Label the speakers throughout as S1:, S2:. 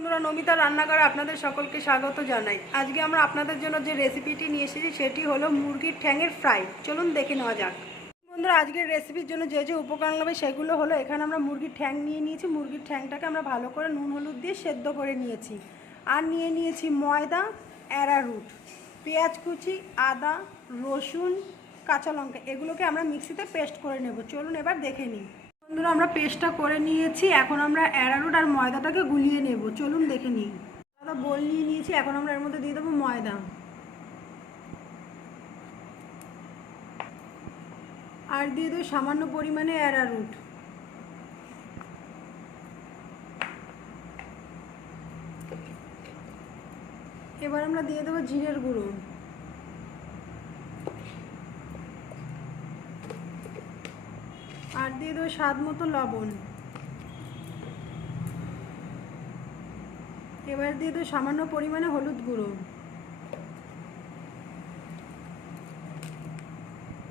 S1: বন্ধুরা, নমিতা রান্নাঘরে আপনাদের সকলকে স্বাগত জানাই। আজকে আমরা আপনাদের জন্য যে রেসিপিটি নিয়ে এসেছি, সেটি হলো মুরগির ঠ্যাঙের ফ্রাই। চলুন দেখে নেওয়া যাক। বন্ধুরা, আজকের রেসিপির জন্য যে যে উপকরণ লাগবে সেগুলো হলো, এখানে আমরা মুরগির ঠ্যাং নিয়ে নিয়েছি। মুরগির ঠ্যাংটাকে আমরা ভালো করে নুন, হলুদ দিয়ে সেদ্ধ করে নিয়েছি। আর নিয়ে নিয়েছি ময়দা অ্যারারুট পেঁয়াজ কুচি, আদা, রসুন, কাঁচা লঙ্কা। এগুলোকে আমরা মিক্সিতে পেস্ট করে নেব। চলুন এবার দেখে নিই। বন্ধুরা, আমরা পেস্টটা করে নিয়েছি। এখন আমরা অ্যারারুট আর ময়দাটাকে গুলিয়ে নেব। চলুন দেখে নিই। আদা বোল নিয়ে নিয়েছি। এখন আমরা এর মধ্যে দিয়ে দেবো ময়দা। আর দিয়ে দেবো সামান্য পরিমাণে অ্যারারুট। এবার আমরা দিয়ে দেবো জিরের গুঁড়ো। আর দিয়ে দেবো স্বাদ মতো লবণ। এবার দিয়ে দেবো সামান্য পরিমাণে হলুদ গুঁড়ো।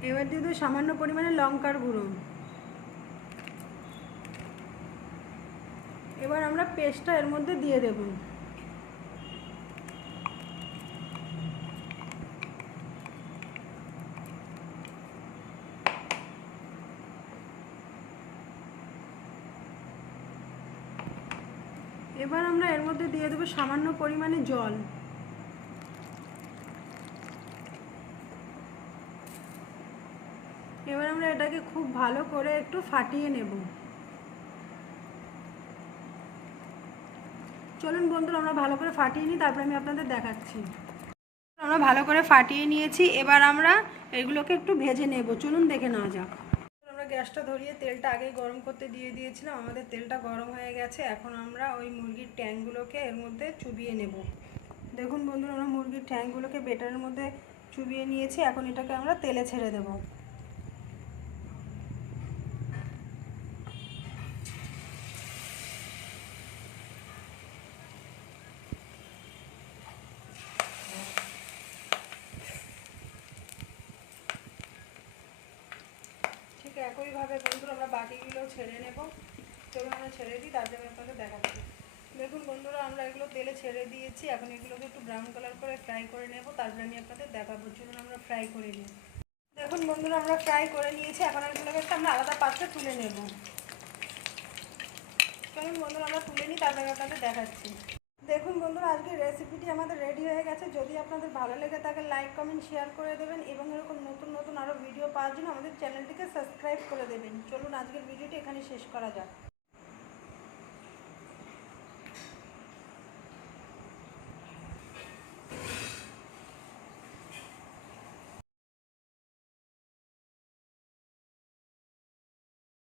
S1: এবার দিয়ে দেবো সামান্য পরিমাণে লঙ্কার গুঁড়ো। এবার আমরা পেস্টটা এর মধ্যে দিয়ে দেবো। এবার আমরা এর মধ্যে দিয়ে দেবো সামান্য পরিমাণে জল। এবার আমরা এটাকে খুব ভালো করে একটু ফাটিয়ে নেব। চলুন বন্ধুরা, আমরা ভালো করে ফাটিয়ে নিই, তারপরে আমি আপনাদের দেখাচ্ছি। আমরা ভালো করে ফাটিয়ে নিয়েছি, এবার আমরা এগুলোকে একটু ভেজে নেব। চলুন দেখে নেওয়া যাক। গ্যাসটা ধরিয়ে তেলটা আগেই গরম করতে দিয়ে দিয়েছিলাম। আমাদের তেলটা গরম হয়ে গেছে। এখন আমরা ওই মুরগির ট্যাঙ্কগুলোকে এর মধ্যে চুবিয়ে নেব। দেখুন বন্ধুরা, আমরা মুরগির ট্যাঙ্কগুলোকে বেটারের মধ্যে চুবিয়ে নিয়েছি। এখন এটাকে আমরা তেলে ছেড়ে দেবো। একইভাবে বন্ধুরা, আমরা বাকিগুলো ছেড়ে নেব। চলুন আমরা ছেড়ে দিই তারপরে আমি আপনাকে দেখাচ্ছি। দেখুন বন্ধুরা, আমরা এগুলো তেলে ছেড়ে দিয়েছি। এখন এগুলোকে একটু ব্রাউন কালার করে ফ্রাই করে নেব। তারপরে আমি আপনাদের দেখাবো। চলুন আমরা ফ্রাই করে নিই। দেখুন বন্ধুরা, আমরা ফ্রাই করে নিয়েছি। এখন এগুলোকে একটা আমরা আলাদা পাত্রে তুলে নেব। চলুন বন্ধুরা, আমরা তুলে নিই, তারপরে আপনাদের দেখাচ্ছি। দেখুন বন্ধুরা আজকের রেসিপিটি আমাদের রেডি হয়ে গেছে। যদি আপনাদের ভালো লেগে থাকে লাইক কমেন্ট শেয়ার করে দেবেন এবং এরকম নতুন নতুন পাওয়ার জন্য আমাদের চ্যানেলটিকে সাবস্ক্রাইব করে দেবেন। চলুন আজকের ভিডিওটি এখানে শেষ করা যাক।